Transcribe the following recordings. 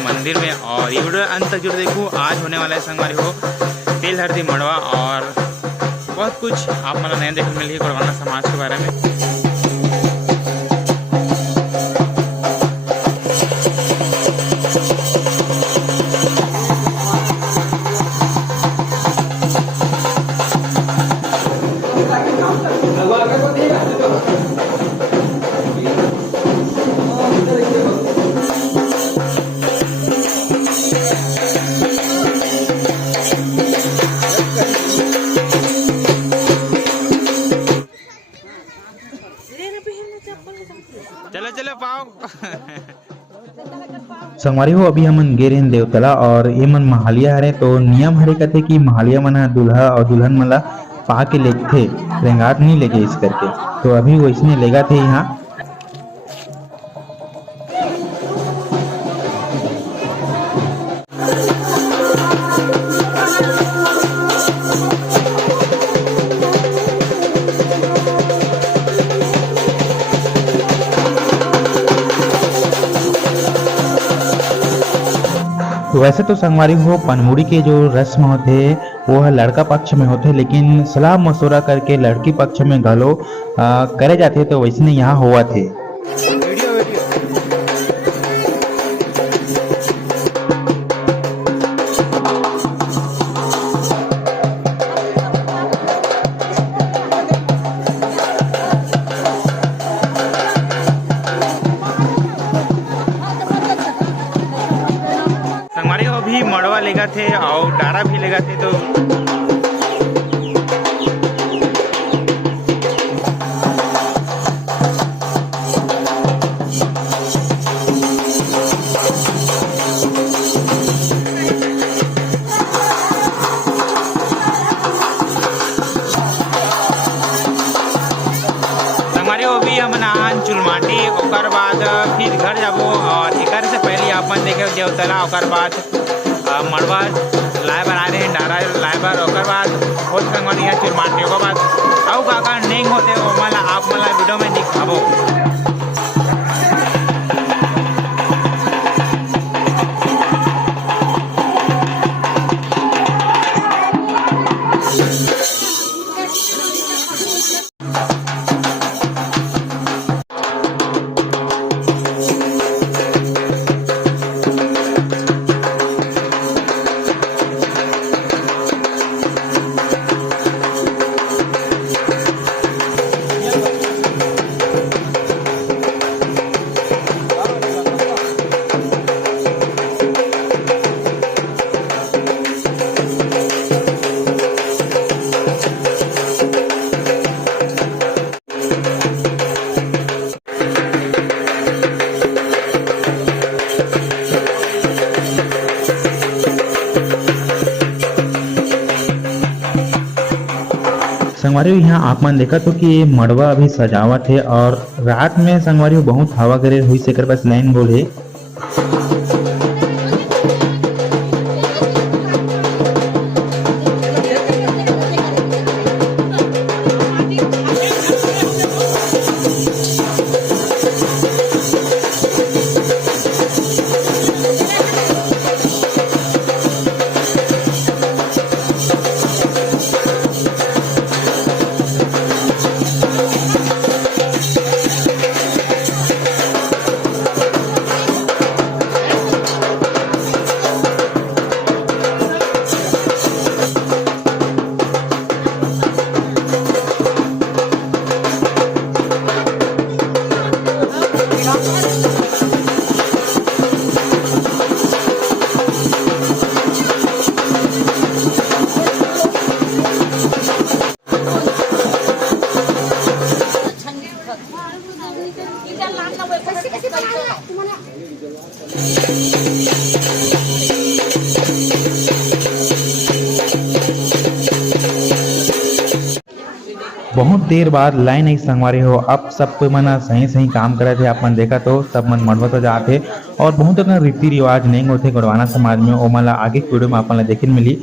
मंदिर में। और ये वीडियो अंत तक जरूर देखो। आज होने वाला है संगवारी हो तेल हल्दी मड़वा और बहुत कुछ आप मतलब नया देखने मिली गोड़वाना समाज के बारे में। चलो चलो पाओ संगवारी हो अभी हमन गे रहें देवतला और ये मन महालिया हरे। तो नियम हरे कहते कि महालिया मन दूल्हा और दुल्हन मन ला पा के लेगथे, रेंगात नहीं लेगे इस करके। तो अभी वैसने लेगा थे यहाँ। वैसे तो संगवारी हो पनमुड़ी के जो रस्म होते वो है लड़का पक्ष में होते, लेकिन सलाह मशवरा करके लड़की पक्ष में घलो करे जाते। तो वैसने यहाँ हुआ थे। संगवारी हो भी मड़वा लेगा थे और डारा भी लेगा थे। तो संगवारी हो भी हम नहान चुलमाटी ओकर बाद फिर घर जाबो। और एकर से पहले अपन देखे देवतला ओकर बाद मड़वा लाए बर आए रहे, डारा लाए बर ओकर बाद बहुत संगवारी है चुलमाटी ओकर बाद अउ का नहीं होते वो मला आप मला वीडियो में दिखाबो। संगवारी यहाँ आप मन देखा तो कि ये मड़वा अभी सजावट है और रात में संगवारी बहुत हवा करे हुई से कर बस लाइन बोले। बहुत देर बाद लाइन एक संगवारी हो। अब सब कोई मना सही सही काम करे थे। आप मन देखा तो सब मन मड़वा तो जाते और बहुत रीति रिवाज नहीं होते गोड़वाना समाज में। ओ मला आगे वीडियो में अपन देखे मिली।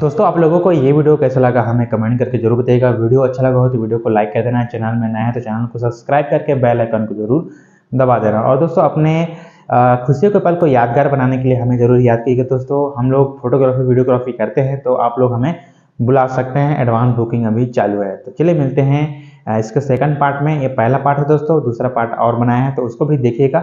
दोस्तों आप लोगों को ये वीडियो कैसा लगा हमें कमेंट करके जरूर बताइएगा। वीडियो अच्छा लगा हो तो वीडियो को लाइक कर देना, चैनल में नया है तो चैनल को सब्सक्राइब करके बेल आइकन को जरूर दबा देना। और दोस्तों अपने खुशियों के पल को यादगार बनाने के लिए हमें जरूर याद कीजिएगा। दोस्तों हम लोग फोटोग्राफी वीडियोग्राफी करते हैं तो आप लोग हमें बुला सकते हैं, एडवांस बुकिंग अभी चालू है। तो चलिए मिलते हैं इसके सेकंड पार्ट में। ये पहला पार्ट है दोस्तों, दूसरा पार्ट और बनाया है तो उसको भी देखिएगा।